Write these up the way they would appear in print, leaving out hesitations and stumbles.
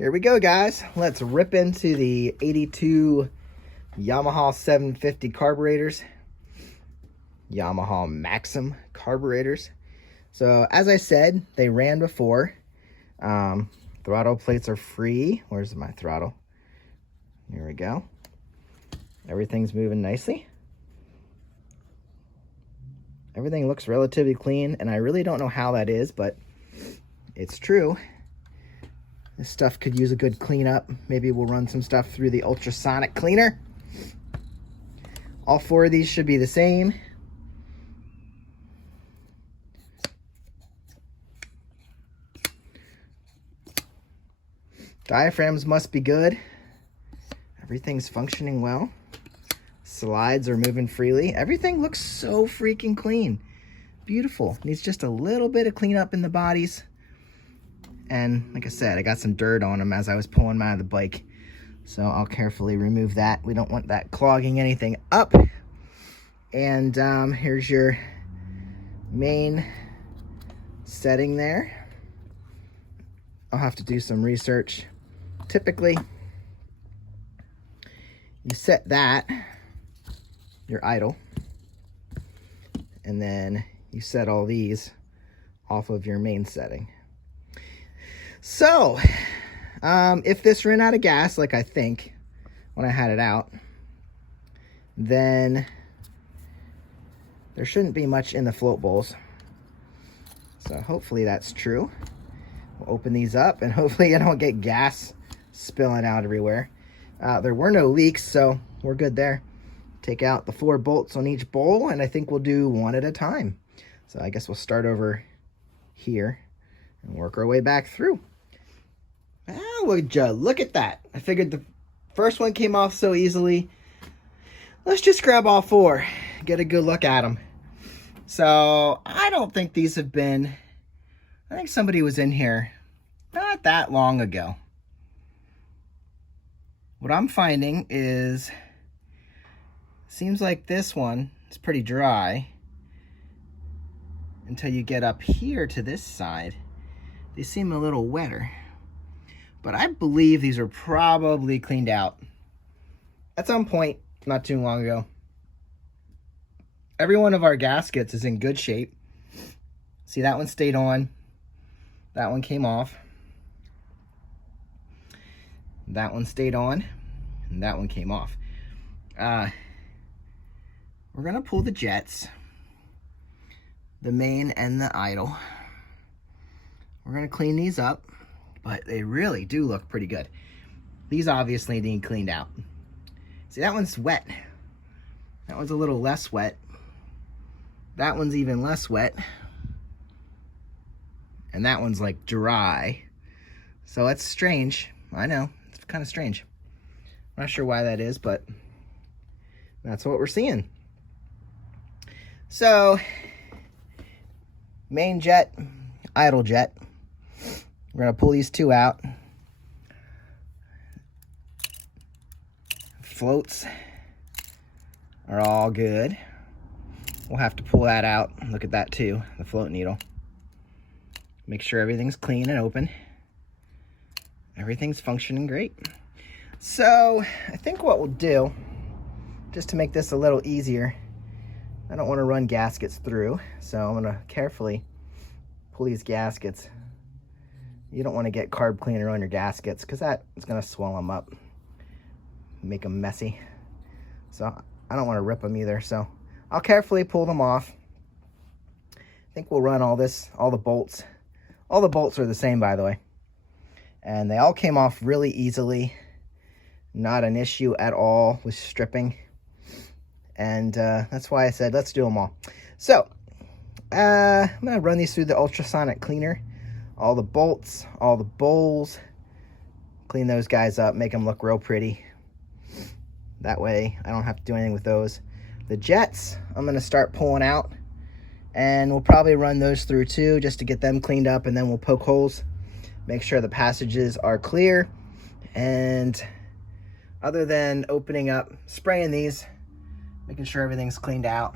Here we go, guys. Let's rip into the 82 Yamaha 750 carburetors. Yamaha Maxim carburetors. So as I said, they ran before. Throttle plates are free. Where's my throttle? Here we go. Everything's moving nicely. Everything looks relatively clean, and I really don't know how that is, but it's true. This stuff could use a good cleanup. Maybe we'll run some stuff through the ultrasonic cleaner. All four of these should be the same. Diaphragms must be good. Everything's functioning well. Slides are moving freely. Everything looks so freaking clean. Beautiful. Needs just a little bit of cleanup in the bodies. And like I said, I got some dirt on them as I was pulling them out of the bike. So I'll carefully remove that. We don't want that clogging anything up. And here's your main setting there. I'll have to do some research. Typically, you set that, your idle, and then you set all these off of your main setting. So, if this ran out of gas, like I think, when I had it out, then there shouldn't be much in the float bowls. So hopefully that's true. We'll open these up, and hopefully I don't get gas spilling out everywhere. There were no leaks, so we're good there. Take out the 4 bolts on each bowl, and I think we'll do one at a time. So I guess we'll start over here and work our way back through. Would you look at that? I figured the first one came off so easily. Let's just grab all 4, get a good look at them. So I don't think these have been, I think somebody was in here not that long ago. What I'm finding is, seems like this one is pretty dry until you get up here to this side. They seem a little wetter. But I believe these are probably cleaned out at some point not too long ago. Every one of our gaskets is in good shape. See, that one stayed on. That one came off. That one stayed on. And that one came off. We're going to pull the jets, the main and the idle. We're going to clean these up. But they really do look pretty good. These obviously need cleaned out. See, that one's wet. That one's a little less wet. That one's even less wet. And that one's like dry. So that's strange. I know, it's kind of strange. I'm not sure why that is, but that's what we're seeing. So, main jet, idle jet. We're going to pull these 2 out. Floats are all good. We'll have to pull that out. Look at that too, the float needle. Make sure everything's clean and open. Everything's functioning great. So I think what we'll do, just to make this a little easier, I don't want to run gaskets through, so I'm going to carefully pull these gaskets. You don't want to get carb cleaner on your gaskets because that is going to swell them up, make them messy. So I don't want to rip them either. So I'll carefully pull them off. I think we'll run all the bolts. All the bolts are the same, by the way. And they all came off really easily. Not an issue at all with stripping. And that's why I said, let's do them all. So I'm going to run these through the ultrasonic cleaner. All the bolts, all the bowls, clean those guys up, make them look real pretty. That way I don't have to do anything with those. The jets, I'm going to start pulling out, and we'll probably run those through too just to get them cleaned up, and then we'll poke holes, make sure the passages are clear. And other than opening up, spraying these, making sure everything's cleaned out,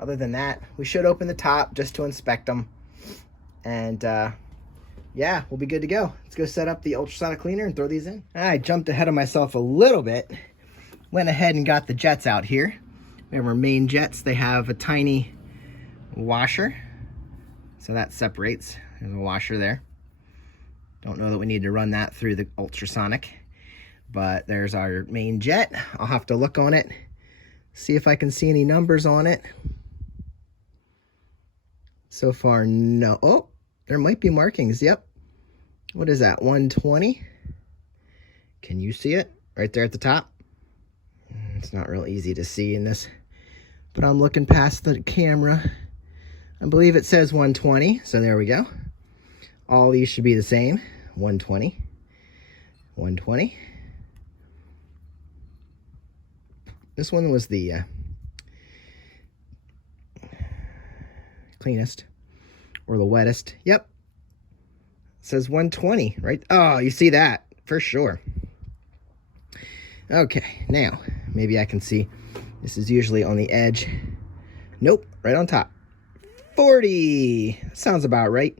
other than that, we should open the top just to inspect them. And yeah, we'll be good to go. Let's go set up the ultrasonic cleaner and throw these in. I jumped ahead of myself a little bit. Went ahead and got the jets out here. We have our main jets. They have a tiny washer, so that separates. There's a washer there. Don't know that we need to run that through the ultrasonic, but there's our main jet. I'll have to look on it, see if I can see any numbers on it. So far, no. Oh, there might be markings. Yep. What is that? 120. Can you see it right there at the top? It's not real easy to see in this, but I'm looking past the camera. I believe it says 120, so there we go. All these should be the same. 120, 120. This one was the cleanest or the wettest. Yep. It says 120, right? Oh, you see that for sure. Okay, now maybe I can see. This is usually on the edge. Nope, right on top. 40. Sounds about right.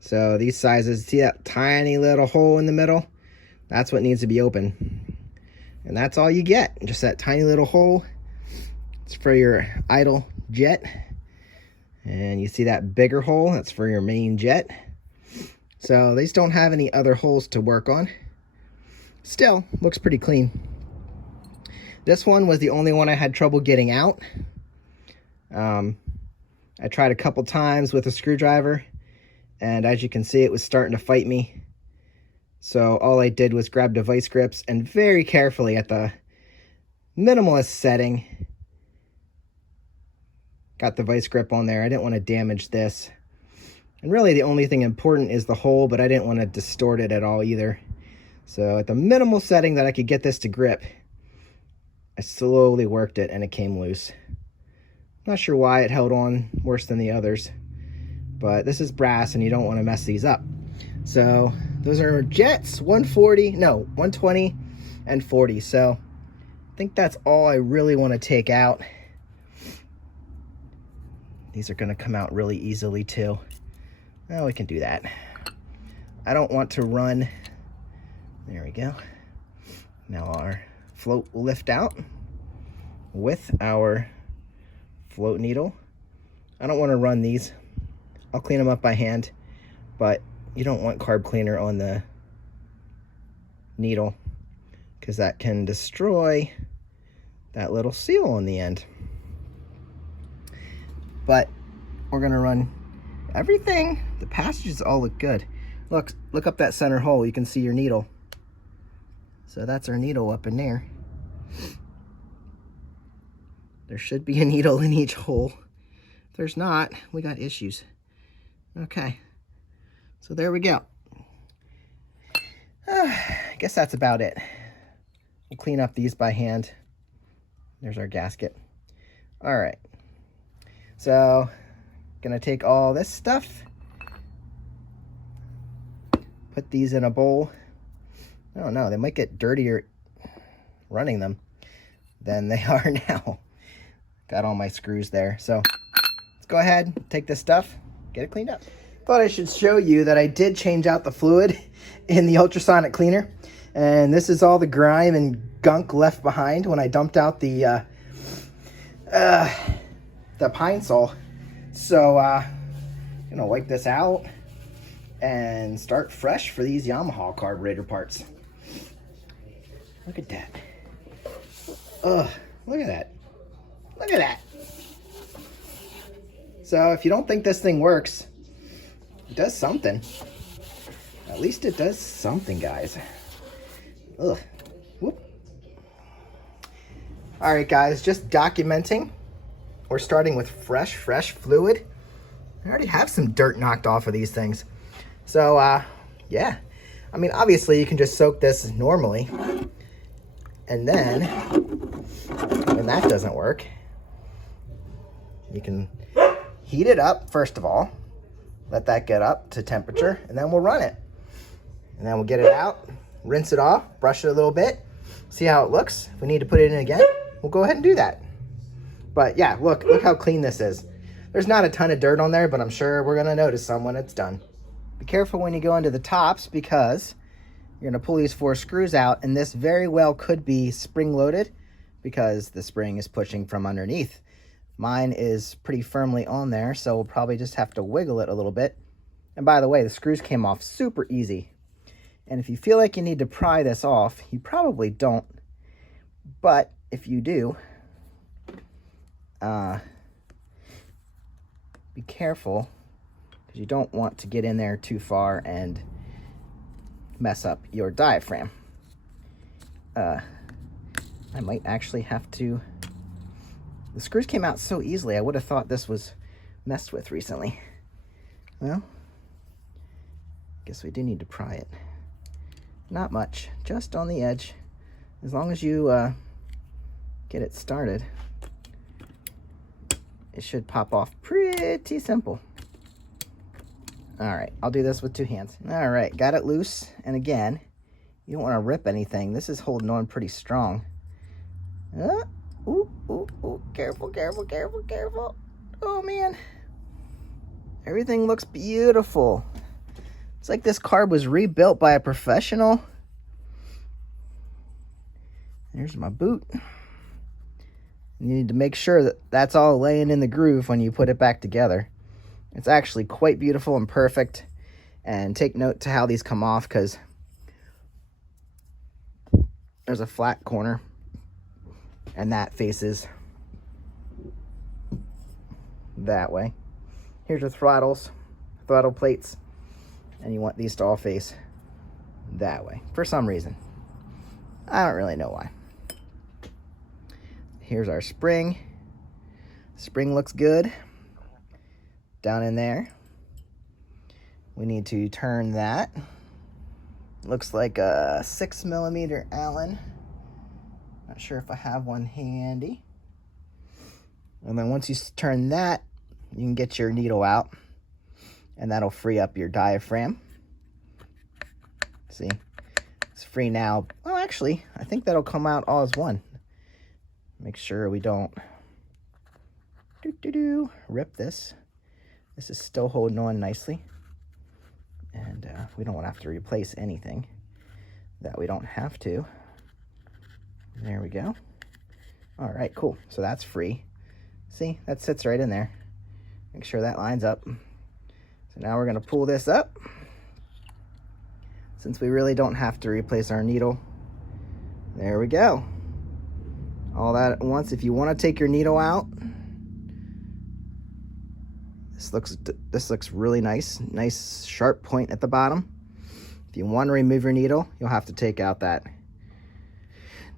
So these sizes, see that tiny little hole in the middle? That's what needs to be open. And that's all you get, just that tiny little hole. It's for your idle jet. And you see that bigger hole? That's for your main jet. So these don't have any other holes to work on. Still, looks pretty clean. This one was the only one I had trouble getting out. I tried a couple times with a screwdriver, and as you can see, it was starting to fight me. So all I did was grab the vice grips and very carefully at the minimalist setting, got the vice grip on there. I didn't want to damage this. And really the only thing important is the hole, but I didn't want to distort it at all either. So at the minimal setting that I could get this to grip, I slowly worked it and it came loose. Not sure why it held on worse than the others, but this is brass and you don't want to mess these up. So those are jets, 120 and 40. So I think that's all I really want to take out. These are going to come out really easily too. Well, we can do that. I don't want to run. There we go. Now our float will lift out with our float needle. I don't want to run these. I'll clean them up by hand, but you don't want carb cleaner on the needle because that can destroy that little seal on the end. But we're gonna run everything. The passages all look good. Look up that center hole. You can see your needle. So that's our needle up in there. There should be a needle in each hole. If there's not, we got issues. Okay, so there we go. I guess that's about it. We'll clean up these by hand. There's our gasket. All right, so gonna take all this stuff, put these in a bowl. I don't know, they might get dirtier running them than they are now. Got all my screws there. So let's go ahead, take this stuff, get it cleaned up. Thought I should show you that I did change out the fluid in the ultrasonic cleaner. And this is all the grime and gunk left behind when I dumped out the pine sol. So I'm gonna wipe this out and start fresh for these Yamaha carburetor parts. Look at that. Ugh, look at that. Look at that. So if you don't think this thing works, it does something. At least it does something, guys. Ugh. Whoop. All right, guys, just documenting. We're starting with fresh fluid. I already have some dirt knocked off of these things. So, yeah. I mean, obviously, you can just soak this normally. And then, when that doesn't work, you can heat it up, first of all. Let that get up to temperature, and then we'll run it. And then we'll get it out, rinse it off, brush it a little bit, see how it looks. If we need to put it in again, we'll go ahead and do that. But yeah, look how clean this is. There's not a ton of dirt on there, but I'm sure we're gonna notice some when it's done. Be careful when you go into the tops because you're going to pull these 4 screws out, and this very well could be spring-loaded because the spring is pushing from underneath. Mine is pretty firmly on there, so we'll probably just have to wiggle it a little bit. And by the way, the screws came off super easy. And if you feel like you need to pry this off, you probably don't. But if you do, be careful because you don't want to get in there too far and mess up your diaphragm. I might actually have to... The screws came out so easily, I would have thought this was messed with recently. Well, guess we do need to pry it. Not much, just on the edge. As long as you get it started, it should pop off pretty simple. All right, I'll do this with 2 hands. All right, got it loose. And again, you don't want to rip anything. This is holding on pretty strong. Ooh, careful, careful, careful, careful. Oh man, everything looks beautiful. It's like this Carb was rebuilt by a professional. There's my boot. You need to make sure that that's all laying in the groove when you put it back together. It's actually quite beautiful and perfect. And take note to how these come off because there's a flat corner and that faces that way. Here's your throttle plates, and you want these to all face that way for some reason. I don't really know why. Here's our spring. Spring looks good down in there. We need to turn that. Looks like a 6mm Allen. Not sure if I have one handy. And then once you turn that, you can get your needle out, and that'll free up your diaphragm. See, it's free now. Oh, actually, I think that'll come out all as one. Make sure we don't rip this. This is still holding on nicely. And we don't want to have to replace anything that we don't have to. There we go. All right, cool. So that's free. See, that sits right in there. Make sure that lines up. So now we're going to pull this up. Since we really don't have to replace our needle. There we go. All that at once. If you want to take your needle out, this looks really nice. Nice sharp point at the bottom. If you want to remove your needle, you'll have to take out that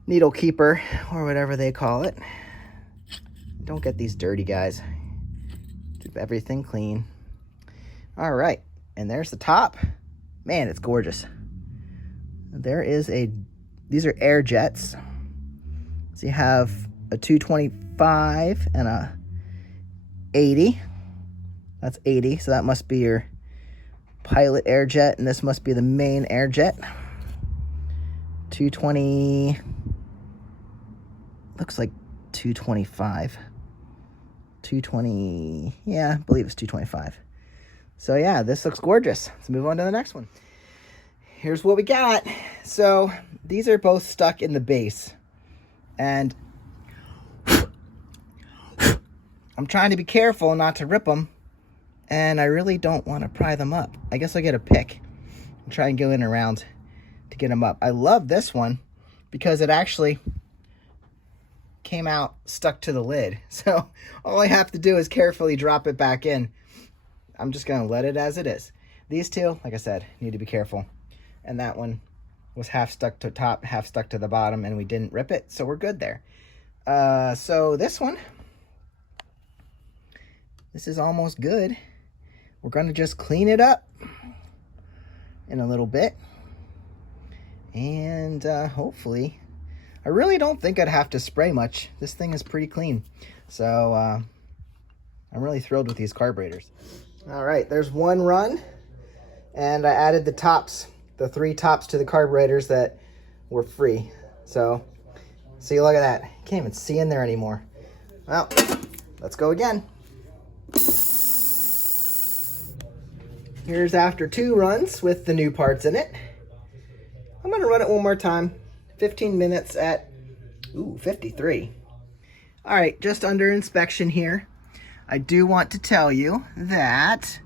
needle keeper or whatever they call it. Don't get these dirty, guys. Keep everything clean. All right, and there's the top. Man, it's gorgeous. These are air jets. So you have a 225 and a 80. That's 80, so that must be your pilot air jet, and this must be the main air jet. 220, looks like 225. 220, yeah, I believe it's 225. So yeah, this looks gorgeous. Let's move on to the next one. Here's what we got. So these are both stuck in the base, and I'm trying to be careful not to rip them, and I really don't want to pry them up. I guess I'll get a pick and try and go in around to get them up. I love this one because it actually came out stuck to the lid. So all I have to do is carefully drop it back in. I'm just going to let it as it is. These two, like I said, need to be careful. And that one was half stuck to top, half stuck to the bottom, and we didn't rip it, so we're good there. So this one, this is almost good. We're going to just clean it up in a little bit. And hopefully, I really don't think I'd have to spray much. This thing is pretty clean. So I'm really thrilled with these carburetors. All right, there's one run. And I added the tops, the 3 tops to the carburetors that were free. So, see, look at that. Can't even see in there anymore. Well, let's go again. Here's after 2 runs with the new parts in it. I'm gonna run it one more time. 15 minutes at, 53. All right, just under inspection here. I do want to tell you that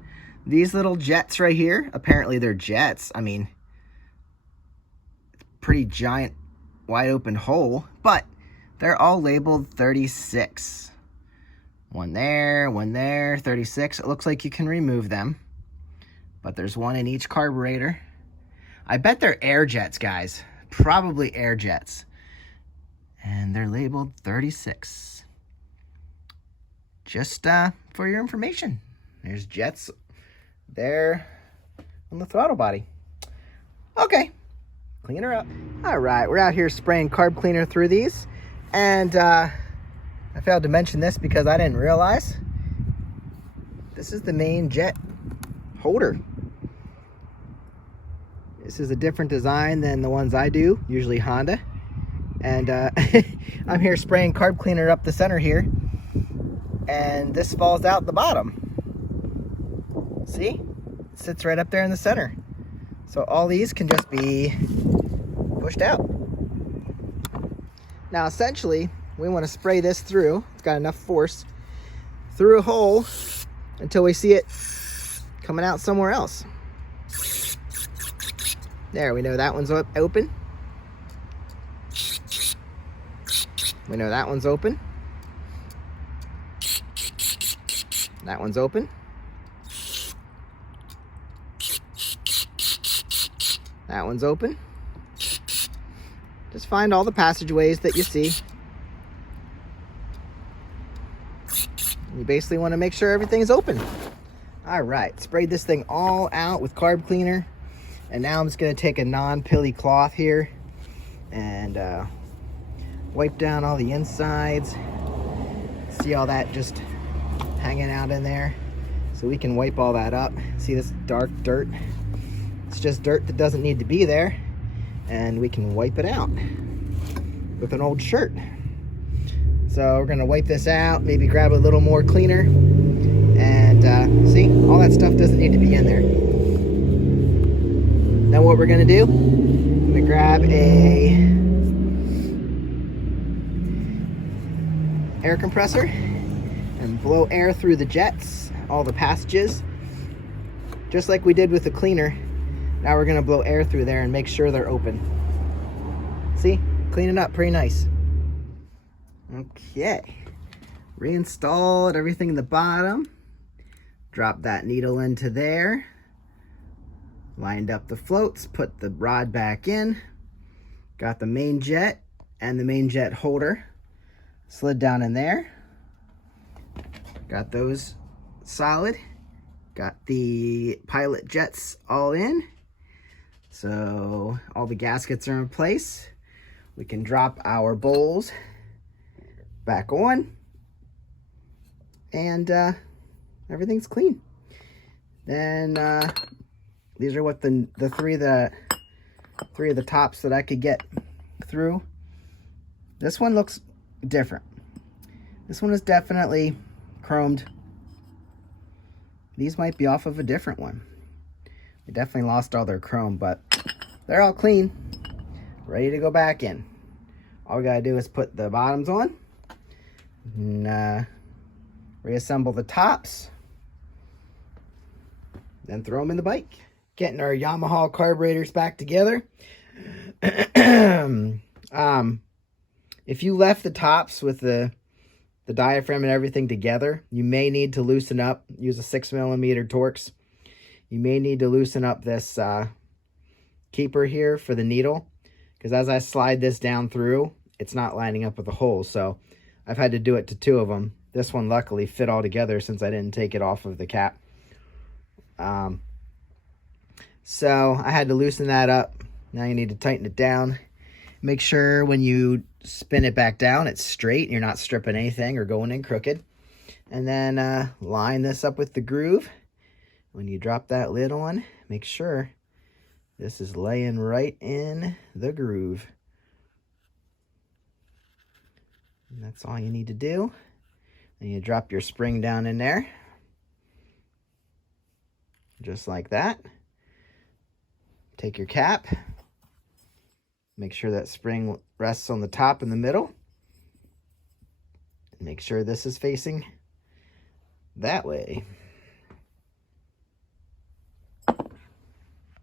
these little jets right here, apparently they're jets. I mean, pretty giant, wide open hole, but they're all labeled 36. One there, 36. It looks like you can remove them, but there's one in each carburetor. I bet they're air jets, guys. Probably air jets. And they're labeled 36. Just for your information. There's jets there on the throttle body. Okay, clean her up. All right, we're out here spraying carb cleaner through these. And I failed to mention this because I didn't realize. This is the main jet holder. This is a different design than the ones I do, usually Honda. And I'm here spraying carb cleaner up the center here. And this falls out the bottom. See? It sits right up there in the center. So all these can just be pushed out. Now essentially, we want to spray this through. It's got enough force through a hole until we see it coming out somewhere else. There, we know that one's open. We know that one's open. That one's open. That one's open. Just find all the passageways that you see. You basically want to make sure everything's open. All right, sprayed this thing all out with carb cleaner. And now I'm just going to take a non-pilly cloth here and wipe down all the insides. See all that just hanging out in there? So we can wipe all that up. See this dark dirt? It's just dirt that doesn't need to be there. And we can wipe it out with an old shirt. So we're going to wipe this out, maybe grab a little more cleaner. And see, all that stuff doesn't need to be in there. Now what we're going to do, I'm going to grab a air compressor and blow air through the jets, all the passages, just like we did with the cleaner. Now we're going to blow air through there and make sure they're open. See, cleaning up pretty nice. Okay, reinstalled everything in the bottom. Drop that needle into there. Lined up the floats, put the rod back in. Got the main jet and the main jet holder slid down in there. Got those solid. Got the pilot jets all in. So all the gaskets are in place. We can drop our bowls back on. And everything's clean. Then these are what the three of the tops that I could get through. This one looks different. This one is definitely chromed. These might be off of a different one. They definitely lost all their chrome, but they're all clean, ready to go back in. All we gotta do is put the bottoms on and reassemble the tops, then throw them in the bike. Getting our Yamaha carburetors back together. If you left the tops with the diaphragm and everything together, you may need to loosen up, use a 6mm Torx. You may need to loosen up this keeper here for the needle, because as I slide this down through, it's not lining up with the holes. So I've had to do it to 2 of them. This one luckily fit all together since I didn't take it off of the cap. So I had to loosen that up. Now you need to tighten it down. Make sure when you spin it back down, it's straight. You're not stripping anything or going in crooked. And then line this up with the groove. When you drop that lid on, make sure this is laying right in the groove. And that's all you need to do. Then you drop your spring down in there. just like that. Take your cap, make sure that spring rests on the top in the middle. Make sure this is facing that way.